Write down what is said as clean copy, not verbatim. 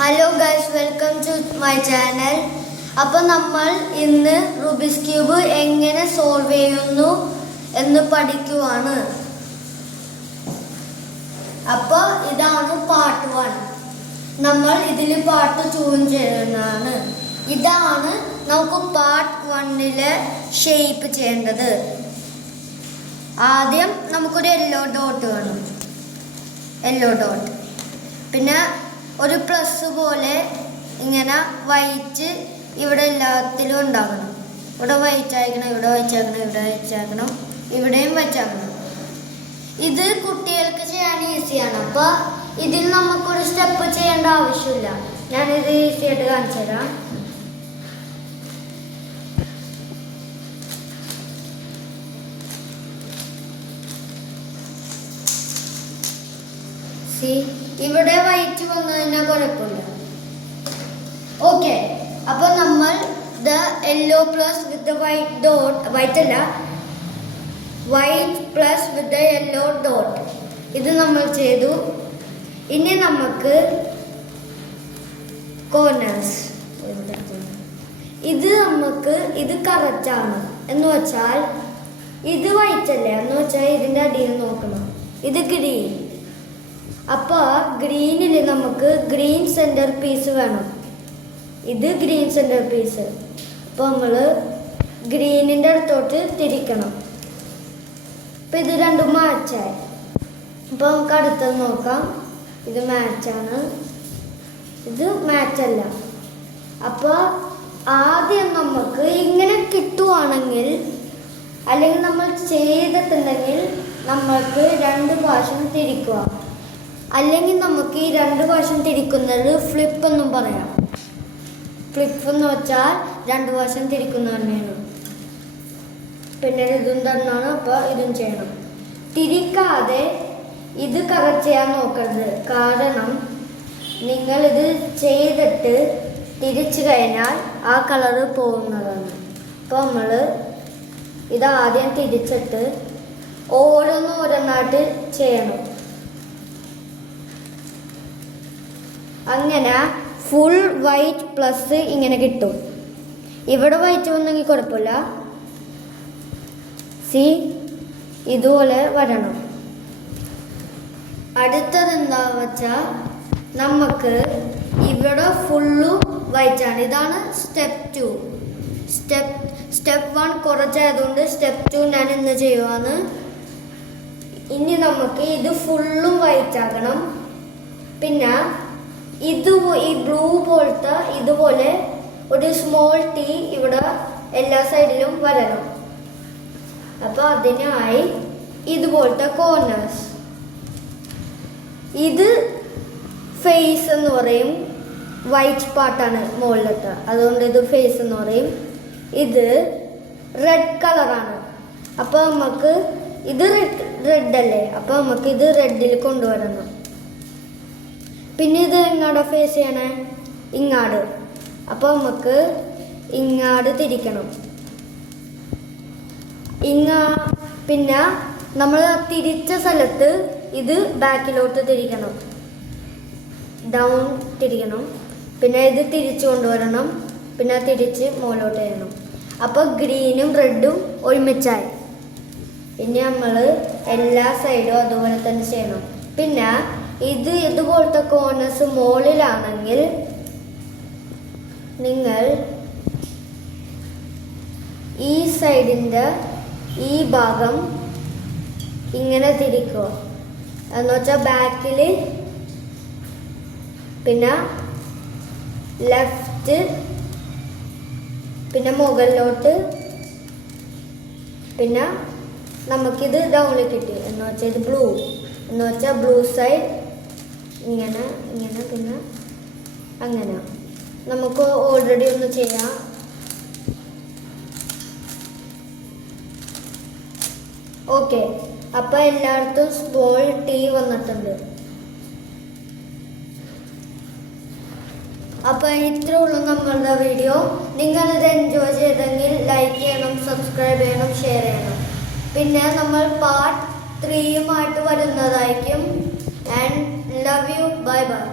Hello guys, welcome to my channel. അപ്പോൾ നമ്മൾ ഇന്ന് റൂബിക്സ് ക്യൂബ് എങ്ങനെ സോൾവ് ചെയ്യുന്നു എന്ന് പഠിക്കുവാണ്. അപ്പോൾ ഇതാണ് പാർട്ട് 1. നമ്മൾ ഇതിൽ പാർട്ട് 2 ചെയ്യുന്നതാണ്. ഇതാണ് നമുക്ക് പാർട്ട് 1 ഷേപ്പ് ചെയ്യേണ്ടത്. ആദ്യം നമുക്കൊരു യെല്ലോ ഡോട്ട് വേണം. യെല്ലോ ഡോട്ട്, പിന്നെ ഒരു പ്ലസ് പോലെ ഇങ്ങനെ വൈറ്റ് ഇവിടെ എല്ലാത്തിലും ഉണ്ടാകണം. ഇവിടെ വൈറ്റ് ആയിരിക്കണം, ഇവിടെ വൈറ്റാക്കണം, ഇവിടെ വൈറ്റാക്കണം, ഇവിടെയും വൈറ്റാക്കണം. ഇത് കുട്ടികൾക്ക് ചെയ്യാൻ ഈസിയാണ്. അപ്പോൾ ഇതിൽ നമുക്കൊരു സ്റ്റെപ്പ് ചെയ്യേണ്ട ആവശ്യമില്ല. ഞാനിത് ഈസി ആയിട്ട് കാണിച്ചു തരാം. ഇവിടെ വൈറ്റ് വന്നു കഴിഞ്ഞാൽ കുഴപ്പമില്ല. ഓക്കെ, അപ്പോൾ നമ്മൾ the yellow plus with the white dot, white അല്ല, white plus with the yellow dot, ഇത് നമ്മൾ ചെയ്തു. ഇനി നമുക്ക് കോർണേഴ്സ്, ഇത് കറക്റ്റാണ് എന്ന് വെച്ചാൽ ഇത് വൈറ്റ് അല്ലേ എന്ന് വെച്ചാൽ ഇതിൻ്റെ അടിയിൽ നോക്കണം. ഇത് ഗ്രീൻ. അപ്പോൾ ഗ്രീനിൽ നമുക്ക് ഗ്രീൻ സെൻറ്റർ പീസ് വേണം. ഇത് ഗ്രീൻ സെൻറ്റർ പീസ്. അപ്പോൾ നമ്മൾ ഗ്രീനിൻ്റെ അടുത്തോട്ട് തിരിക്കണം. അപ്പോൾ ഇത് രണ്ടും മാച്ചായി. അപ്പോൾ നമുക്ക് അടുത്തത് നോക്കാം. ഇത് മാച്ചാണ്, ഇത് മാച്ചല്ല. അപ്പോൾ ആദ്യം നമുക്ക് ഇങ്ങനെ കിട്ടുവാണെങ്കിൽ, അല്ലെങ്കിൽ നമ്മൾ ചെയ്തിട്ടുണ്ടെങ്കിൽ നമ്മൾക്ക് 2 പ്രാവശ്യം തിരിക്കുക. അല്ലെങ്കിൽ നമുക്ക് ഈ 2 പ്രാവശ്യം തിരിക്കുന്നത് ഫ്ലിപ്പ് എന്നും പറയാം. ഫ്ലിപ്പ് എന്ന് വെച്ചാൽ 2 പ്രാവശ്യം തിരിക്കുന്ന തന്നെയാണ്. പിന്നെ ഇതും തന്നെയാണ്. അപ്പോൾ ഇതും ചെയ്യണം. തിരിക്കാതെ ഇത് കറക്റ്റ് ചെയ്യാൻ നോക്കരുത്. കാരണം നിങ്ങളിത് ചെയ്തിട്ട് തിരിച്ചു കഴിഞ്ഞാൽ ആ കളറ് പോകുന്നതാണ്. അപ്പോൾ നമ്മൾ ഇതാദ്യം തിരിച്ചിട്ട് ഓരോന്നായിട്ട് ചെയ്യണം. അങ്ങനെ ഫുൾ വൈറ്റ് പ്ലസ് ഇങ്ങനെ കിട്ടും. ഇവിടെ വൈറ്റ് വന്നെങ്കിൽ കുഴപ്പമില്ല. ഇതുപോലെ വരണം. അടുത്തത് എന്താണെന്ന് വെച്ചാൽ നമുക്ക് ഇവിടെ ഫുള്ള് വൈറ്റാണ്. ഇതാണ് സ്റ്റെപ്പ് 2. സ്റ്റെപ്പ് 1 കുറച്ചായതുകൊണ്ട് സ്റ്റെപ്പ് 2 ഞാൻ ഇന്ന് ചെയ്യുവാണ്. ഇനി നമുക്ക് ഇത് ഫുള്ളും വൈറ്റ് ആക്കണം. പിന്നെ ഈ ബ്ലൂ പോലത്തെ ഇതുപോലെ ഒരു സ്മോൾ ടീ ഇവിടെ എല്ലാ സൈഡിലും വരണം. അപ്പോൾ അതിനായി ഇതുപോലത്തെ കോർണേഴ്സ്, ഇത് ഫേസ് എന്ന് പറയും. വൈറ്റ് പാർട്ടാണ് മുകളിലിട്ട്, അതുകൊണ്ട് ഇത് ഫേസ് എന്ന് പറയും. ഇത് റെഡ് കളറാണ്. അപ്പോൾ നമുക്ക് ഇത് റെഡ് അല്ലേ, അപ്പോൾ നമുക്ക് ഇത് റെഡിൽ കൊണ്ടുവരണം. പിന്നെ ഇത് ഇങ്ങോട്ട് ഫേസ് ചെയ്യണേ, ഇങ്ങാട്. അപ്പോൾ നമുക്ക് ഇങ്ങാട് തിരിക്കണം. പിന്നെ നമ്മൾ തിരിച്ച സ്ഥലത്ത് ഇത് ബാക്കിലോട്ട് തിരിക്കണം, ഡൗൺ തിരിക്കണം. പിന്നെ ഇത് തിരിച്ചു കൊണ്ടുവരണം, പിന്നെ തിരിച്ച് മുകളിലോട്ട് ചെയ്യണം. അപ്പോൾ ഗ്രീനും റെഡും ഒരുമിച്ചായി. ഇനി നമ്മൾ എല്ലാ സൈഡും അതുപോലെ തന്നെ ചെയ്യണം. പിന്നെ ഇതുപോലത്തെ കോർണേഴ്സ് മുകളിലാണെങ്കിൽ നിങ്ങൾ ഈ സൈഡിൻ്റെ ഈ ഭാഗം ഇങ്ങനെ തിരിക്കുക. എന്ന് വെച്ചാൽ ബാക്കിൽ, പിന്നെ ലെഫ്റ്റ്, പിന്നെ മുകളിലോട്ട്, പിന്നെ നമുക്കിത് ഡൗണിൽ കിട്ടി. എന്ന് വെച്ചാൽ ഇത് ബ്ലൂ, എന്ന് വെച്ചാൽ ബ്ലൂ സൈഡ് ഇങ്ങനെ, പിന്നെ അങ്ങനെ. നമുക്ക് ഓൾറെഡി ഒന്ന് ചെയ്യാം. ഓക്കെ, അപ്പോൾ എല്ലായിടത്തും സ്മോൾ ടീ വന്നിട്ടുണ്ട്. അപ്പോൾ ഇത്രേ ഉള്ളൂ നമ്മളുടെ വീഡിയോ. നിങ്ങളിത് എൻജോയ് ചെയ്തെങ്കിൽ ലൈക്ക് ചെയ്യണം, സബ്സ്ക്രൈബ് ചെയ്യണം, ഷെയർ ചെയ്യണം. പിന്നെ നമ്മൾ പാർട്ട് 3 വരുന്നതായിരിക്കും. And love you. Bye bye.